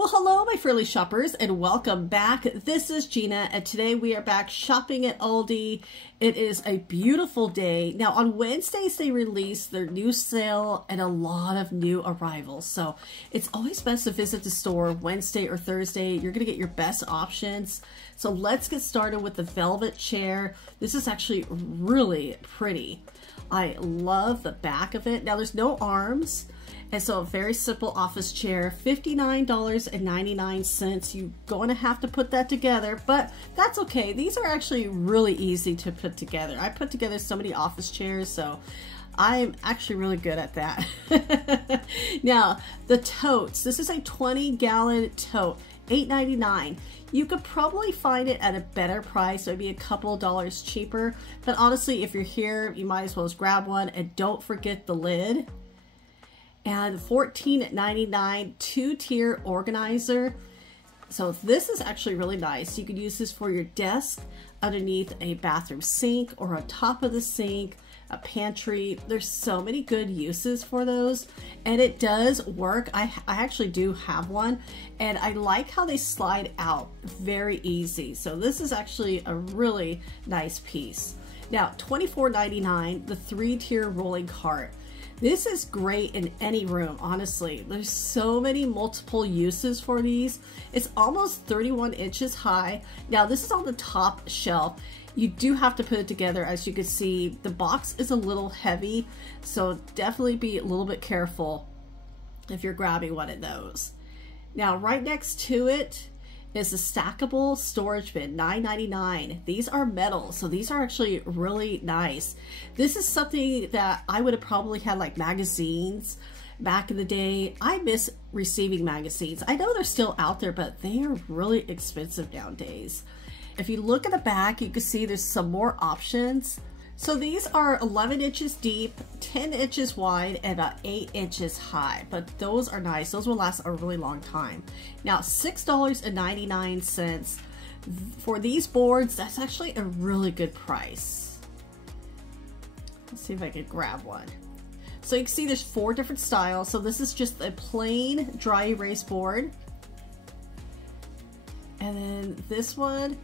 Well, hello, my frilly shoppers, and welcome back. This is Gina, and today we are back shopping at ALDI. It is a beautiful day. Now, on Wednesdays, they release their new sale and a lot of new arrivals. So it's always best to visit the store Wednesday or Thursday. You're going to get your best options. So let's get started with the velvet chair. This is actually really pretty. I love the back of it. Now, there's no arms. And so a very simple office chair, $59.99. You're going to have to put that together, but that's okay. These are actually really easy to put together. I put together so many office chairs, so I'm actually really good at that. Now, the totes. This is a 20-gallon tote, $8.99. You could probably find it at a better price, maybe a couple dollars cheaper. But honestly, if you're here, you might as well just grab one, and don't forget the lid. And $14.99 two-tier organizer. So this is actually really nice. You could use this for your desk, underneath a bathroom sink, or on top of the sink, a pantry. There's so many good uses for those, and it does work. I actually do have one, and I like how they slide out very easy. So this is actually a really nice piece. Now, $24.99, the three-tier rolling cart. This is great in any room, honestly. There's so many multiple uses for these. It's almost 31 inches high. Now, this is on the top shelf. You do have to put it together. As you can see, the box is a little heavy, so definitely be a little bit careful if you're grabbing one of those. Now, right next to it is a stackable storage bin, $9.99. These are metal, so these are actually really nice. This is something that I would have probably had, like magazines back in the day. I miss receiving magazines. I know they're still out there, but they are really expensive nowadays. If you look at the back, you can see there's some more options. So these are 11 inches deep, 10 inches wide, and about 8 inches high. But those are nice. Those will last a really long time. Now, $6.99 for these boards. That's actually a really good price. Let's see if I can grab one. So you can see there's 4 different styles. So this is just a plain dry erase board. And then this one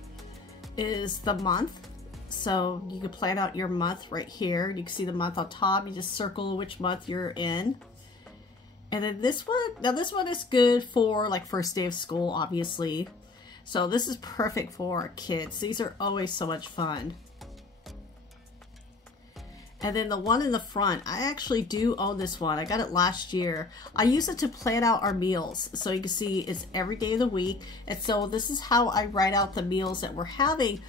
is the month. So you can plan out your month right here. You can see the month on top. You just circle which month you're in. And then this one, now this one is good for like first day of school, obviously. So this is perfect for kids. These are always so much fun. And then the one in the front, I actually do own this one. I got it last year. I use it to plan out our meals. So you can see it's every day of the week. And so this is how I write out the meals that we're having,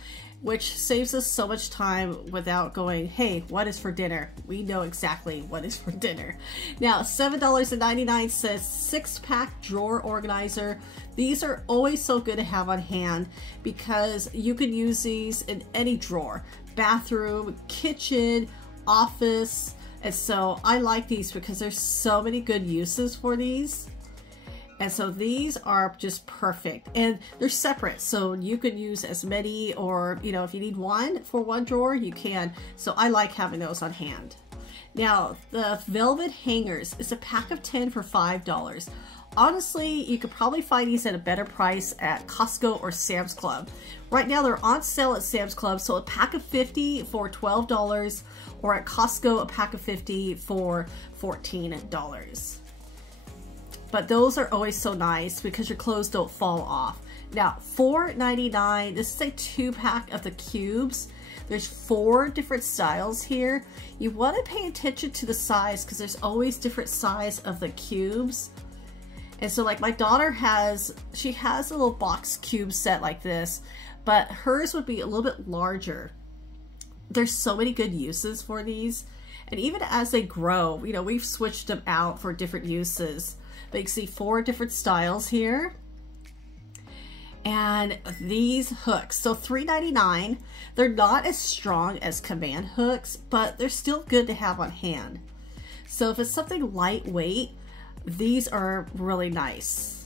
which saves us so much time without going, hey, what is for dinner? We know exactly what is for dinner. Now, $7.99, 6-pack drawer organizer. These are always so good to have on hand because you can use these in any drawer, bathroom, kitchen, office. And so I like these because there's so many good uses for these. And so these are just perfect, and they're separate, so you can use as many, or you know, if you need one for one drawer, you can. So I like having those on hand. Now, the velvet hangers is a pack of 10 for $5. Honestly, you could probably find these at a better price at Costco or Sam's Club. Right now, they're on sale at Sam's Club, so a pack of 50 for $12, or at Costco, a pack of 50 for $14. But those are always so nice because your clothes don't fall off. Now, $4.99, this is a 2-pack of the cubes. There's 4 different styles here. You want to pay attention to the size because there's always different size of the cubes. And so like my daughter she has a little box cube set like this, but hers would be a little bit larger. There's so many good uses for these. And even as they grow, you know, we've switched them out for different uses. But you can see 4 different styles here. And these hooks, so $3.99. They're not as strong as command hooks, but they're still good to have on hand. So if it's something lightweight, these are really nice.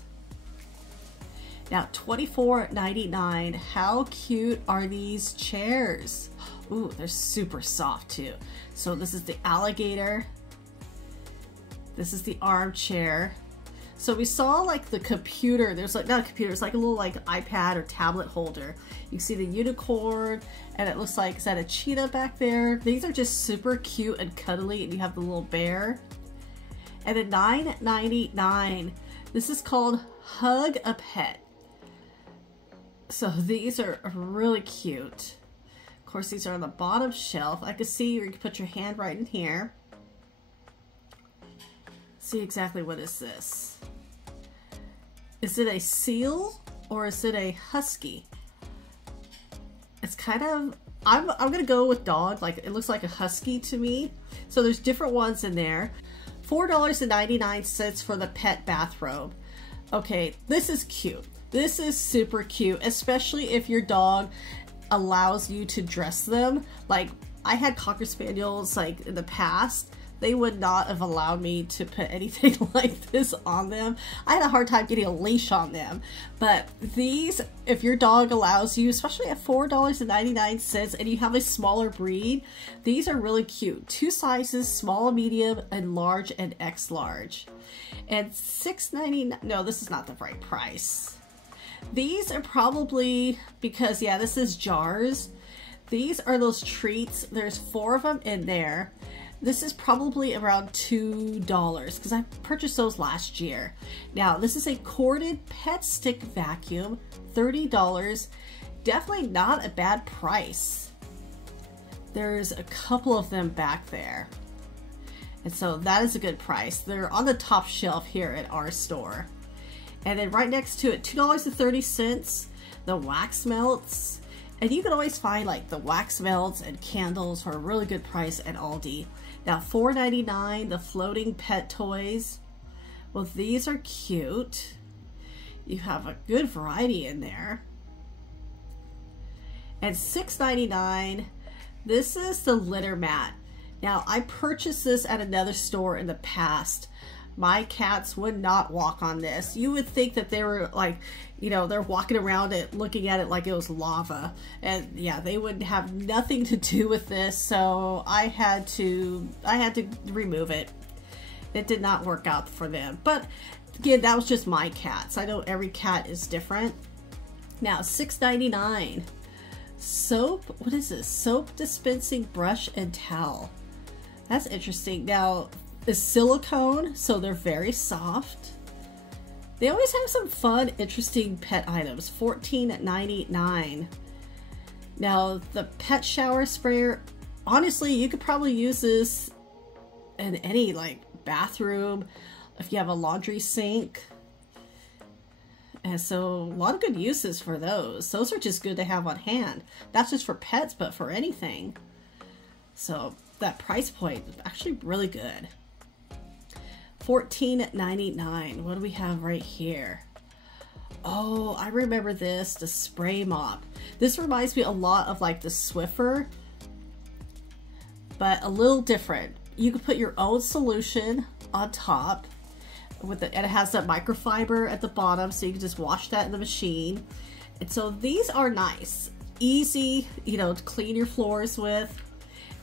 Now, $24.99. How cute are these chairs? Ooh, they're super soft too. So this is the alligator. This is the armchair. So we saw like the computer, there's like, not a computer, it's like a little like iPad or tablet holder. You can see the unicorn, and it looks like, is that a cheetah back there? These are just super cute and cuddly, and you have the little bear. And then $9.99. This is called Hug a Pet. So these are really cute. Of course, these are on the bottom shelf. I can see you can put your hand right in here. See exactly what is this. Is it a seal or is it a husky? It's kind of, I'm gonna go with dog. Like, it looks like a husky to me. So there's different ones in there. $4.99 for the pet bathrobe. Okay, this is cute. This is super cute, especially if your dog allows you to dress them. Like, I had Cocker Spaniels like in the past. They would not have allowed me to put anything like this on them. I had a hard time getting a leash on them. But these, if your dog allows you, especially at $4.99 and you have a smaller breed, these are really cute. 2 sizes, small, medium, and large, and X large. And $6.99, no, this is not the right price. These are probably, because yeah, this is jars. These are those treats. There's 4 of them in there. This is probably around $2 because I purchased those last year. Now, this is a corded pet stick vacuum, $30. Definitely not a bad price. There's a couple of them back there. And so that is a good price. They're on the top shelf here at our store. And then right next to it, $2.30, the wax melts. And you can always find like the wax melts and candles for a really good price at ALDI. Now $4.99, the floating pet toys. Well, these are cute. You have a good variety in there. And $6.99, this is the litter mat. Now, I purchased this at another store in the past. My cats would not walk on this. You would think that they were like, you know, they're walking around it, looking at it like it was lava. And yeah, they would have nothing to do with this. So I had to remove it. It did not work out for them. But again, that was just my cats. I know every cat is different. Now, $6.99. Soap, what is this? Soap dispensing brush and towel. That's interesting. Now, it's silicone, so they're very soft. They always have some fun, interesting pet items. $14.99. Now, the pet shower sprayer, honestly, you could probably use this in any like bathroom if you have a laundry sink. And so a lot of good uses for those. Those are just good to have on hand. Not just for pets, but for anything. So that price point is actually really good. $14.99. What do we have right here? Oh, I remember this, the spray mop. This reminds me a lot of like the Swiffer, but a little different. You can put your own solution on top with it, and it has that microfiber at the bottom, so you can just wash that in the machine. And so these are nice, easy, you know, to clean your floors with.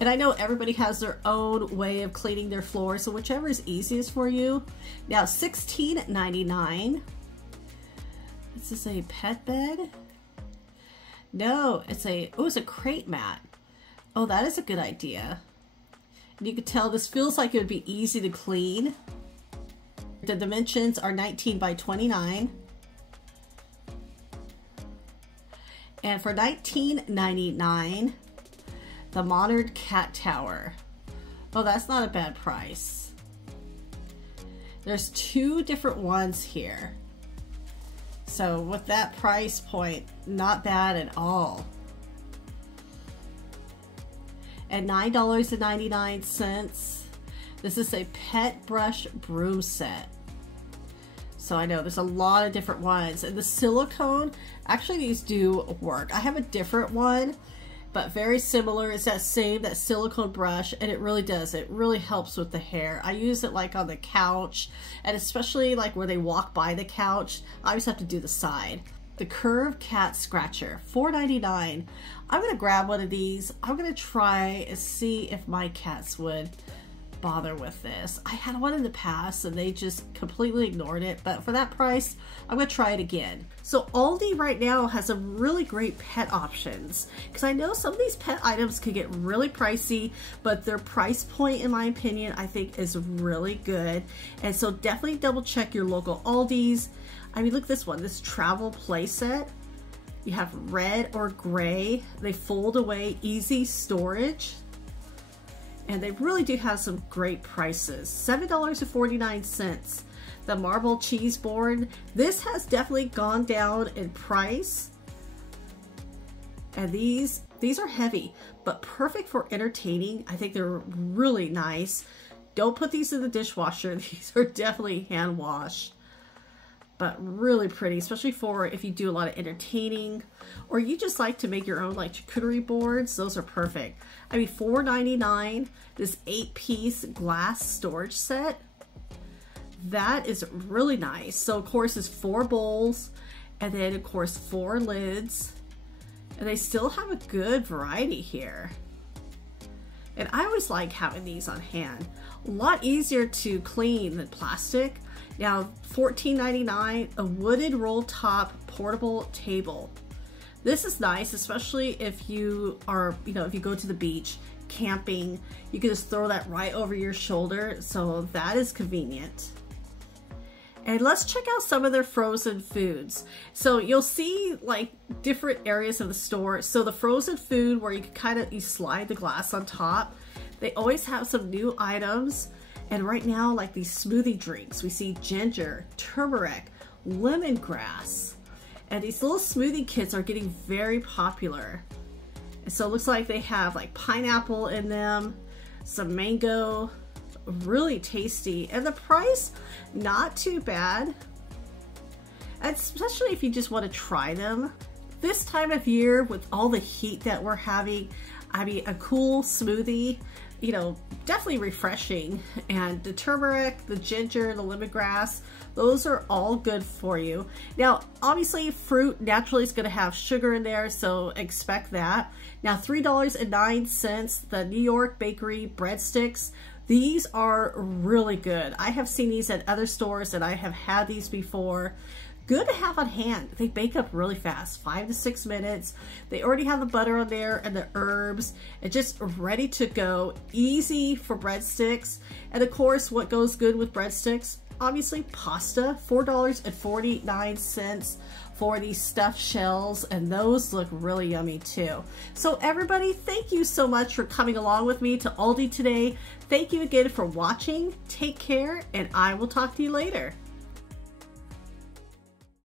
And I know everybody has their own way of cleaning their floors, so whichever is easiest for you. Now, $16.99. This is a pet bed. No, it's a, oh, it's a crate mat. Oh, that is a good idea. And you can tell this feels like it would be easy to clean. The dimensions are 19 by 29. And for $19.99, the modern cat tower. Oh, that's not a bad price. There's 2 different ones here. So with that price point, not bad at all. At $9.99, this is a pet brush broom set. So I know there's a lot of different ones. And the silicone, actually these do work. I have a different one, but very similar. It's that silicone brush, and it really does. It really helps with the hair. I use it like on the couch, and especially like where they walk by the couch. I always have to do the side. The Curved Cat Scratcher, $4.99. I'm gonna grab one of these. I'm gonna try and see if my cats would bother with this. I had one in the past and they just completely ignored it, but for that price, I'm gonna try it again. So Aldi right now has some really great pet options, because I know some of these pet items can get really pricey, but their price point, in my opinion, I think is really good. And so definitely double check your local Aldis. I mean, look at this one, this travel play set. You have red or gray. They fold away, easy storage. And they really do have some great prices. $7.49. The marble cheese board. This has definitely gone down in price. And these are heavy, but perfect for entertaining. I think they're really nice. Don't put these in the dishwasher. These are definitely hand washed. But really pretty, especially for if you do a lot of entertaining or you just like to make your own like charcuterie boards. Those are perfect. I mean, $4.99, this 8-piece glass storage set. That is really nice. So of course it's 4 bowls and then of course 4 lids, and they still have a good variety here. And I always like having these on hand. A lot easier to clean than plastic. Now, $14.99, a wooden roll top portable table. This is nice, especially if you are, if you go to the beach, camping, you can just throw that right over your shoulder. So that is convenient. And let's check out some of their frozen foods. So you'll see like different areas of the store. So the frozen food where you can you slide the glass on top. They always have some new items. And right now, like these smoothie drinks, we see ginger, turmeric, lemongrass. And these little smoothie kits are getting very popular. And so it looks like they have like pineapple in them, some mango, really tasty. And the price, not too bad. And especially if you just want to try them. This time of year with all the heat that we're having, I mean, a cool smoothie, definitely refreshing. And the turmeric, the ginger, the lemongrass, those are all good for you. Now, obviously fruit naturally is going to have sugar in there, so expect that. Now, $3.09, the New York Bakery breadsticks. These are really good. I have seen these at other stores and I have had these before. Good to have on hand. They bake up really fast, 5 to 6 minutes. They already have the butter on there and the herbs, and just ready to go. Easy for breadsticks. And of course, what goes good with breadsticks? Obviously pasta, $4.49 for these stuffed shells, and those look really yummy too. So everybody, thank you so much for coming along with me to Aldi today. Thank you again for watching. Take care, and I will talk to you later.